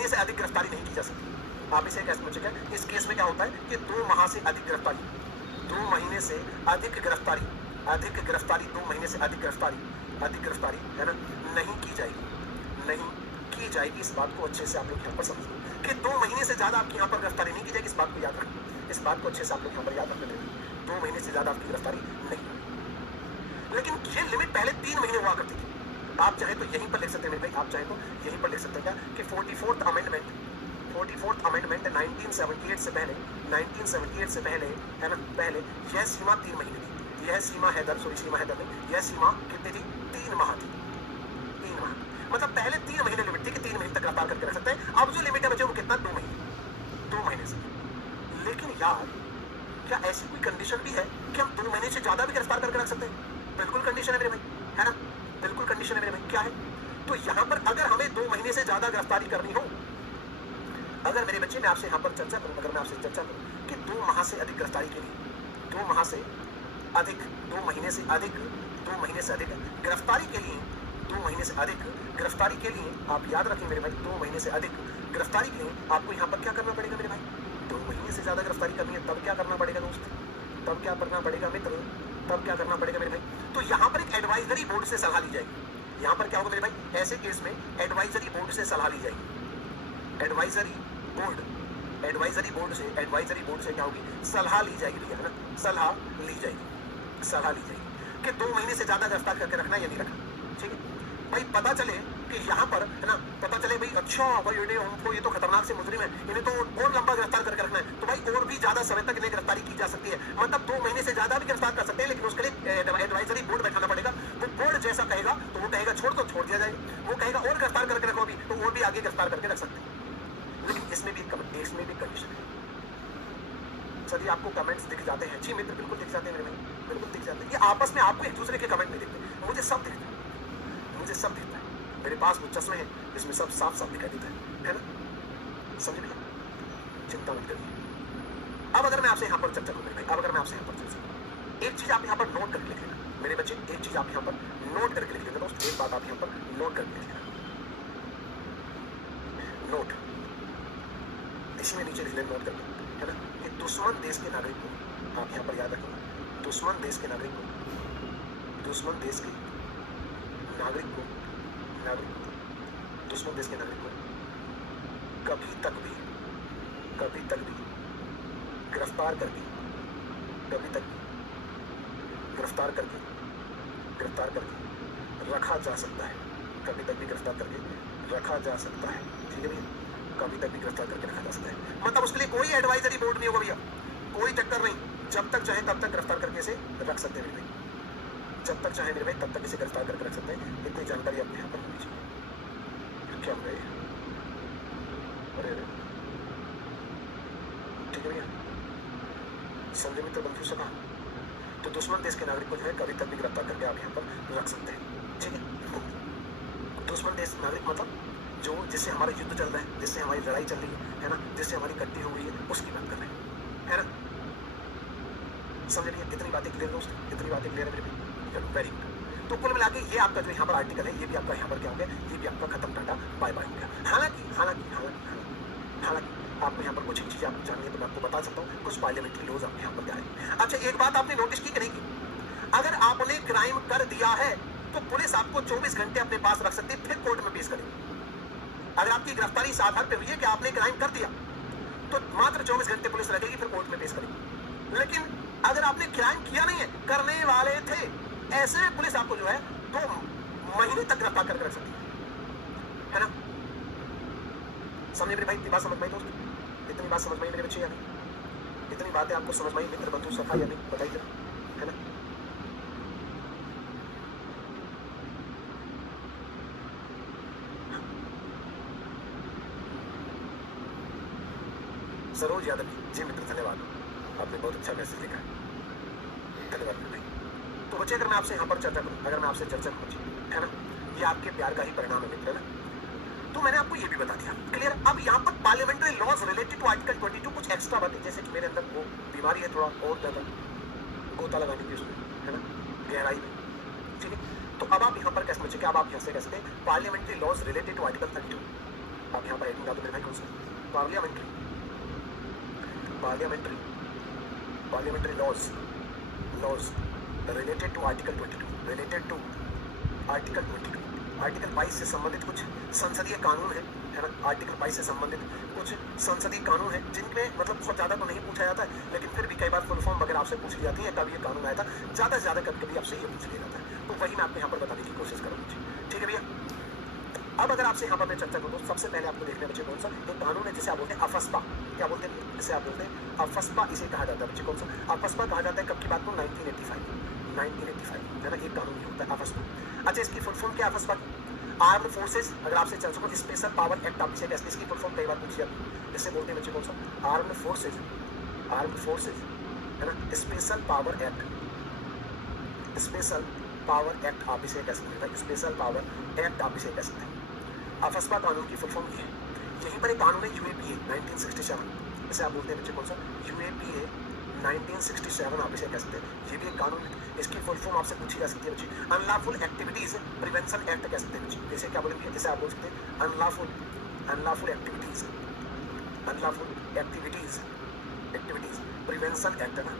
से अधिक गिरफ्तारी नहीं की जा सकती। आप इसे कह सकते हैं, इस केस में क्या होता है कि 2 माह से अधिक गिरफ्तारी, 2 महीने से अधिक गिरफ्तारी, 2 महीने से अधिक गिरफ्तारी है ना, नहीं की जाएगी। इस बात को अच्छे से आप लोग यहाँ पर समझिए कि 2 महीने से ज्यादा आपकी यहाँ पर गिरफ्तारी नहीं की जाएगी। इस बात को याद रखें, इस बात को अच्छे से आप लोग यहाँ पर याद रखते हैं, 2 महीने से ज्यादा आपकी गिरफ्तारी नहीं। लेकिन ये लिमिट पहले 3 महीने हुआ करती थी। आप चाहे तो यहीं पर लिख सकते हैं मेरे भाई, आप चाहे तो यहीं पर लिख सकते हैं क्या कि 44th अमेंडमेंट 1978 से पहले है ना, पहले यह सीमा 3 महीने थी। यह सीमा हैदर नहीं, यह सीमा कितनी थी, 3 माह थी, 3 माह। मतलब पहले 3 महीने लिमिट थी कि 3 महीने तक गिरफ्तार करके रख सकते हैं। अब जो लिमिट है बच्चे वो कितना, 2 महीने से। लेकिन यार क्या ऐसी कोई कंडीशन भी है कि हम 2 महीने से ज्यादा भी गिरफ्तार करके रख सकते हैं? बिल्कुल कंडीशन है मेरे भाई, है ना, बिल्कुल कंडीशन है मेरे भाई। क्या है? तो यहाँ पर अगर हमें 2 महीने से ज्यादा गिरफ्तारी करनी हो, अगर मेरे बच्चे मैं आपसे यहाँ पर चर्चा करूँ, अगर मैं आपसे चर्चा करूँ कि 2 माह से अधिक गिरफ्तारी के लिए, 2 महीने से अधिक गिरफ्तारी के लिए, 2 महीने से अधिक गिरफ्तारी के लिए आप याद रखें मेरे भाई, 2 महीने से अधिक गिरफ्तारी के लिए आपको यहाँ पर क्या करना पड़ेगा मेरे भाई, 2 महीने से ज्यादा गिरफ्तारी करनी है, तब क्या करना पड़ेगा दोस्त, तब क्या करना पड़ेगा मित्र, तब क्या करना पड़ेगा मेरे भाई। तो यहाँ पर एक एडवाइजरी बोर्ड से सलाह ली जाएगी। यहाँ पर क्या होगा मेरे भाई, ऐसे केस में एडवाइजरी बोर्ड से सलाह ली जाएगी। एडवाइजरी बोर्ड से क्या होगी, सलाह ली जाएगी भैया, है ना, सलाह ली जाएगी कि 2 महीने से ज्यादा गिरफ्तार करके रखना या नहीं रखना। ठीक है भाई, पता चले कि यहाँ पर है ना, पता चले भाई अच्छा भाई ये तो खतरनाक से मुजरिम है, इन्हें तो और लंबा गिरफ्तार करके रखना है, तो भाई और भी ज्यादा समय तक इन्हें गिरफ्तारी की जा सकती है, मतलब 2 महीने से ज्यादा भी गिरफ्तार कर सकते हैं, लेकिन उसके लिए एडवाइजरी बोर्ड बैठाना पड़ेगा। वो बोर्ड जैसा कहेगा तो वो कहेगा छोड़ दो, छोड़ दिया जाएगा, वो कहेगा और गिरफ्तार करके रखो अभी, तो और भी आगे गिरफ्तार करके रख सकते हैं। लेकिन इसमें भी कंडीशन है। सभी आपको कमेंट्स दिख जाते हैं? जी मित्र, बिल्कुल दिख जाते हैं मेरे भाई, बिल्कुल दिख जाते हैं। ये आपस में आपको एक दूसरे के कमेंट नहीं दिखते, मुझे सब दिखता है, मुझे सब दिखता है। मेरे पास वो चश्मे हैं जिसमें सब साफ साफ दिखाई देता है ना? समझ गए? चिंता मत करिए। अब अगर मैं आपसे यहाँ पर चर्चा करूँ मेरे भाई, अब अगर मैं आपसे यहाँ पर चर्चा करूँ, एक चीज आप यहाँ पर नोट करके लिख लेना मेरे बच्चे, एक चीज आप यहाँ पर नोट करके लिख लेना दोस्त, एक बात आप यहाँ पर नोट करके लिख लेना, नोट इसी में नीचे लिख लेना, नोट करके, है ना? कि दुश्मन देश के नागरिक को, आप यहाँ पर याद रखना, दुश्मन देश के नागरिक को, दुश्मन देश के नागरिक को, दुश्मन देश के नागरिक को कभी तक भी गिरफ्तार करके, कभी तक गिरफ्तार करके रखा जा सकता है, कभी तक भी गिरफ्तार करके रखा जा सकता है, ठीक है भैया? कभी तक भी गिरफ्तार करके रखा जा सकता है, मतलब उसके लिए कोई एडवाइजरी बोर्ड नहीं होगा भैया, कोई चक्कर नहीं, जब तक चाहे तब तक गिरफ्तार करके इसे रख सकते हैं मेरे भाई, जब तक चाहे मेरे भाई तब तक इसे गिरफ्तार करके रख सकते हैं। इतनी जानकारी अपने यहाँ पर होनी चाहिए। क्या हो रहा है? अरे ठीक है भैया, समझे मित्र बंधु सभा? तो दुश्मन देश के नागरिक को जो है कभी तक भी गिरफ्तार करके आप यहाँ पर रख सकते हैं, ठीक है? दुश्मन देश नागरिक मतलब जो जिससे हमारा युद्ध चल रहा है, जिससे हमारी लड़ाई चल रही है ना, जिससे हमारी कट्टी हो गई है, उसकी बात कर रहे हैं, है ना? समझ रही है? इतनी बातें क्लियर दोस्त, इतनी बातें क्लियर है मेरे भाई? चलो वेरी गुड। तो कुल मिला के ये आपका जो यहाँ पर आर्टिकल है, ये भी आपका यहाँ पर क्या हो गया, ये भी आपका खत्म टाटा बाय बाय हो गया। हालांकि आपको यहाँ पर कुछ चीजें आप जाननी है तो मैं आपको बता सकता हूँ, कुछ पार्लियामेंट्री लॉज आपके यहाँ पर क्या है। अच्छा एक बात आपने नोटिस की कि नहीं की, अगर आपने क्राइम कर दिया है तो पुलिस आपको 24 घंटे अपने पास रख सकती है, फिर कोर्ट में पेश करेगी। अगर आपकी गिरफ्तारी इस आधार पर हुई है कि आपने क्राइम कर दिया तो मात्र 24 घंटे पुलिस रखेगी, फिर कोर्ट में पेश करेगी। लेकिन अगर आपने क्राइम किया नहीं है, करने वाले थे, ऐसे में पुलिस आपको जो है 2 महीने तक गिरफ्तार करके रख सकती है ना? समझे मेरे भाई? इतनी बात समझ में आई दोस्त, इतनी बात समझ में आई मेरे बच्चे या नहीं? इतनी बातें आपको समझ में आई मित्र बंधु सखा या नहीं? बताइए, है ना? सरोज यादव जी मित्र, धन्यवाद, आपने बहुत अच्छा मैसेज लिखा है, धन्यवाद मेरे भाई। तो बच्चे अगर मैं आपसे यहाँ पर चर्चा करूँ, अगर मैं आपसे चर्चा करूँ, है ना, ये आपके प्यार का ही परिणाम है मित्र, ना? तो मैंने आपको ये भी बता दिया, क्लियर? अब यहाँ पर parliamentary laws related to article 22 कुछ एक्स्ट्रा बातें, जैसे कि मेरे अंदर वो बीमारी है थोड़ा और ज्यादा गोता लगाने की उसमें, है ना, गहराई में, ठीक है? तो अब आप यहाँ पर कैसे बच्चे, अब आप यहाँ से कैसे parliamentary laws related to article 32, आप यहाँ पर हेडिंग डाल दो मेरे भाई, कौन सा? Parliamentary laws related to article 22, related to article 22, article 22 से संबंधित कुछ संसदीय कानून है ना? आर्टिकल 22 से संबंधित कुछ संसदीय कानून है जिनमें मतलब बहुत ज्यादा तो नहीं पूछा जाता है, लेकिन फिर भी कई बार फुल फॉर्म वगैरह आपसे पूछ ली जाती है, कब ये कानून आया था, ज्यादा से ज्यादा कभी कभी आपसे ये पूछ लिया जाता है, तो वही मैं आपको यहाँ पर बताने की कोशिश करूँगी, ठीक है भैया? अब अगर आपसे यहाँ पर मैं चर्चा करूँ, सबसे पहले आपको देखने बच्चे कौन सा एक कानून है जिसे आप बोलते हैं अफस्पा। क्या बोलते हैं? जिसे आप बोलते हैं अफस्पा, इसे कहा जाता है बच्चे, कौन सा? अफस्पा कहा जाता है कब की बात को? 1985, है ना? एक कानून ही होता है अफस्पा। अच्छा इसकी फुल फॉर्म क्या है अफस्पा की? आर्म्ड फोर्सेज, अगर आपसे चर्चा करूँ, स्पेशल पावर एक्ट, आप इसे कैसे, इसकी फुल फॉर्म कई बार पूछी जाती है, इससे बोलते हैं बच्चे कौन सा? आर्म्ड फोर्सेज, है ना? स्पेशल पावर एक्ट आप इसे कह सकते हैं, स्पेशल पावर एक्ट आप इसे कह सकते हैं। अफस्पा कानून की फुल फॉर्म ये है। यहीं पर एक कानून है यूएपीए 1967, इसे आप बोलते हैं बच्चे कौन सा? यूएपीए 1967 आप इसे कह सकते हैं, ये भी एक कानून है। इसकी फुल फॉर्म आपसे पूछी जा सकती है बच्चे, अनलॉफुल एक्टिविटीज प्रिवेंशन एक्ट कह सकते हैं बच्चे, इसे क्या बोलेंगे? इसे आप बोल सकते हैं अनलॉफुल एक्टिविटीज प्रिवेंशन एक्ट, है ना?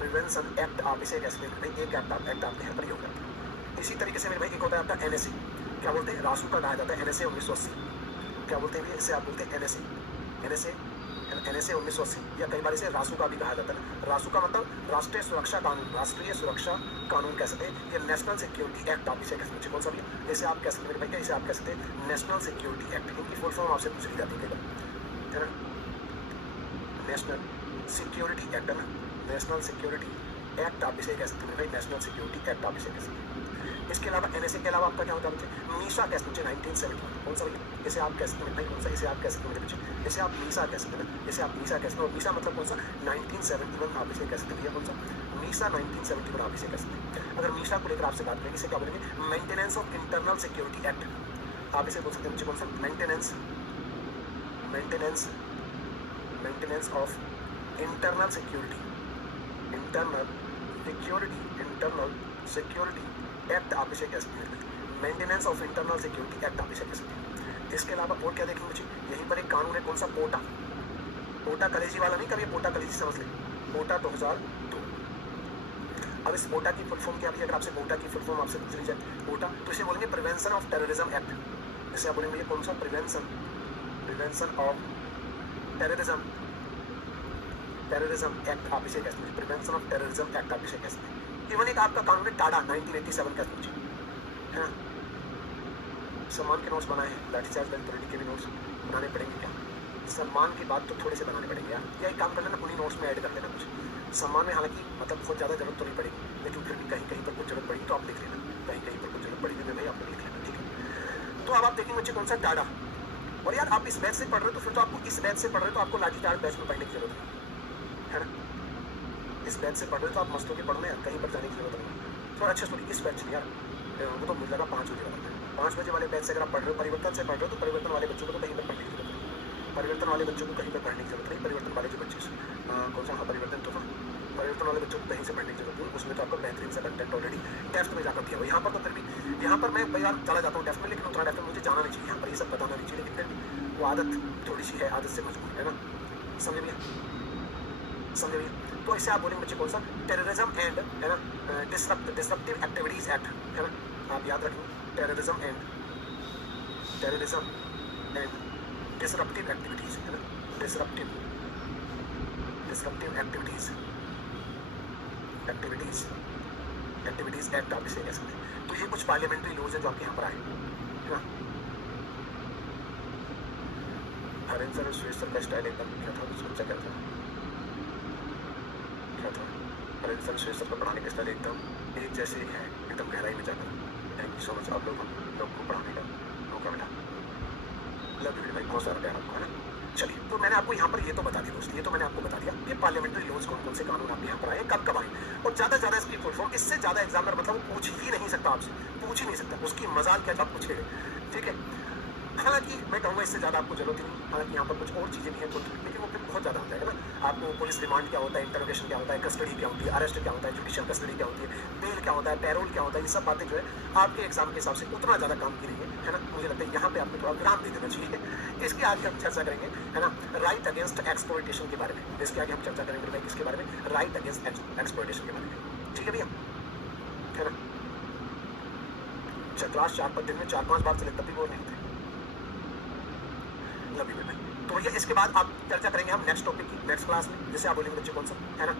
प्रिवेंशन एक्ट आप इसे कह सकते हैं, एक एक्ट आपके यहाँ पर योग करते हैं। इसी तरीके से मेरे भाई एक होता है आपका एनएसए, क्या बोलते हैं? रासू का कहा जाता है एनएसए 1980, क्या बोलते हैं? इसे आप बोलते हैं एनएसए 1980, या कई बार इसे रासू का भी कहा जाता है। रासू का मतलब राष्ट्रीय सुरक्षा कानून कह सकते हैं, ये नेशनल सिक्योरिटी एक्ट आप इसे कह सकते हैं। कौन सा भी इसे आप कह सकते हैं भाई, इसे आप कह सकते हैं नेशनल सिक्योरिटी एक्ट। इनकी फुल फॉर्म आपसे पूछ ली जाती है ना, नेशनल सिक्योरिटी एक्ट है ना, नेशनल सिक्योरिटी एक्ट आप इसे कह सकते हैं भाई, नेशनल सिक्योरिटी एक्ट आप इसे कह सकते हैं। इसके अलावा एनएसए के अलावा आपका क्या होता है बच्चे, मीसा कह सकते हैं 1970। कौन सा भैया, इसे आप कह सकते हैं भाई, कौन सा, इसे आप कह सकते हैं बच्चे, इसे आप मीसा कह सकते हैं ना, इसे आप मीसा कह सकते हैं। और मीसा मतलब कौन सा, 1971 आप इसे कह सकते हैं भैया, कौन सा, मीसा 1971 आप इसे कह सकते हैं। अगर मीसा को लेकर आपसे बात करेंगे, इसे क्या बोलेंगे, maintenance of internal security act आप इसे बोल सकते हैं बच्चे, कौन सा, maintenance maintenance maintenance of internal security, internal security act आप इसे कह सकते हैं, maintenance of internal security act आप इसे कह सकते हैं। इसके अलावा और क्या देखेंगे बच्चे, यहीं पर एक कानून है, कौन सा, पोटा, पोटा कलेजी वाला नहीं, कभी पोटा कलेजी समझ लें, पोटा 2002। अब इस पोटा की फुल फॉर्म क्या भी, अगर आपसे पोटा की फुल फॉर्म आपसे पूछ ली जाए पोटा, तो इसे बोलेंगे प्रिवेंशन ऑफ टेररिज्म एक्ट। इसे आप बोलेंगे कौन सा, प्रिवेंशन ऑफ टेररिज्म एक्ट आप इसे कह सकते हैं, प्रिवेंशन ऑफ टेररिज्म एक्ट आप इसे कह सकते हैं। इवन एक आपका कानून है टाडा 1987 का, है ना, सम्मान के नोट्स बनाए हैं, लाठीचार्ज ऑथोरिटी के भी नोट्स बनाने पड़ेंगे क्या, सम्मान की बात तो थोड़े से बनाने पड़ेंगे यार, या एक काम कर लेना, उन्हीं नोट्स में ऐड कर लेना कुछ। सम्मान में हालांकि मतलब बहुत ज़्यादा जरूरत तो नहीं पड़ेगी, लेकिन फिर भी कहीं कहीं पर कुछ जरूरत पड़ेगी तो आप लिख लेना, कहीं कहीं पर कुछ जरूरत पड़ेगी तो भाई आप लिख लेना, ठीक है। तो अब आप देखेंगे बच्चे कौन सा, टाडा। और यार आप इस बैच से पढ़ रहे हो तो फिर तो आपको इस बैच से पढ़ रहे हो तो आपको लाठीचार्ज बैच में पढ़ने की जरूरत है ना, इस बैच से पढ़ रहे हो तो आप मस्त होकर पढ़ना है, कहीं पर जाने की जरूरत नहीं। तो अच्छा सॉरी, इस बैच नहीं यार, वो तो मुझे लगा 5 बजे वाला, 5 बजे वाले बैच से अगर आप पढ़ रहे हो, परिवर्तन से पढ़ रहे हो तो परिवर्तन वाले बच्चों को तो कहीं पर पढ़ने की जरूरत नहीं, परिवर्तन वाले बच्चों को कहीं पर पढ़ने की जरूरत नहीं, परिवर्तन वाले जो बच्चे कौन सा, परिवर्तन तो परिवर्तन वाले बच्चों को कहीं से पढ़ने की जरूरत नहीं, उसमें तो आपको बेहतरीन सा कंटेंट ऑलरेडी टेस्ट में जाकर दिया हुआ। यहाँ पर तो फिर भी, यहाँ पर मैं यार चला जाता हूँ टेस्ट में, लेकिन उतना टेस्ट में मुझे जाना नहीं चाहिए, यहाँ पर ये सब बताना नहीं चाहिए, लेकिन फिर भी वो आदत थोड़ी सी है, आदत से मजबूर है ना, समझे भैया। तो इसे आप बोलेंगे बच्चे कौन सा, टेररिज्म एंड, है ना, डिसरप्टिव एक्टिविटीज एक्ट, है ना, आप याद रखेंगे, टेररिज्म एंड डिसरप्टिव एक्टिविटीज, है ना, डिसरप्टिव एक्टिविटीज एक्ट आप इसे कह सकते हैं। तो ये कुछ पार्लियामेंट्री लॉज है जो आपके यहाँ पर आए, है ना। हरिंदर और श्वेस्तर का स्टाइल एकदम क्या था, सोचा क्या था, हरिंदर श्वेस्तर का पढ़ाने का स्टाइल एकदम एक जैसे ही है, एकदम गहराई में जाकर। थैंक यू सो मच, आप लोग को पढ़ाने का मौका मिला, लव यू भाई, बहुत सारा प्यार आपको, है ना। चलिए, तो मैंने आपको यहाँ पर ये तो बता दिया दोस्त, ये तो मैंने आपको बता दिया कि पार्लियामेंट्री लॉज कौन कौन से कानून आपके यहाँ पर आए, कब कब आए, और ज़्यादा इसकी फुल फॉर्म, इससे ज़्यादा एग्जामिनर मतलब वो पूछ ही नहीं सकता आपसे, पूछ ही नहीं सकता, उसकी मजाल क्या आप पूछेगा, ठीक है। हालांकि मैं कहूँगा इससे ज़्यादा आपको जरूरत नहीं, हालांकि यहाँ पर कुछ और चीज़ें भी हैं, लेकिन वो फिर बहुत ज़्यादा हो जाएगा ना। आपको पुलिस रिमांड क्या होता है, इंटरोगेशन क्या होता है, कस्टडी क्या होती है, अरेस्ट क्या होता है, जुडिशियल कस्टडी क्या होती है, बेल क्या होता है, पैरोल क्या होता है, ये सब बातें जो है आपके एग्जाम के हिसाब से उतना ज़्यादा काम की रही है ना। मुझे लगता है यहाँ पे आपको थोड़ा विराम दे देना चाहिए। इसके आगे हम चर्चा करेंगे, है ना, राइट अगेंस्ट एक्सप्लॉयटेशन के बारे में। इसके आगे हम चर्चा करेंगे भाई किसके बारे में, राइट अगेंस्ट एक्सप्लॉयटेशन के बारे में, ठीक है भैया, है ना। अच्छा, क्लास 4 पर दिन में 4-5 बार चले तब भी बोर नहीं होते, लव यू भाई। तो भैया इसके बाद आप चर्चा करेंगे हम नेक्स्ट टॉपिक की नेक्स्ट क्लास में, जैसे आप बोलेंगे बच्चे कौन सा, है ना।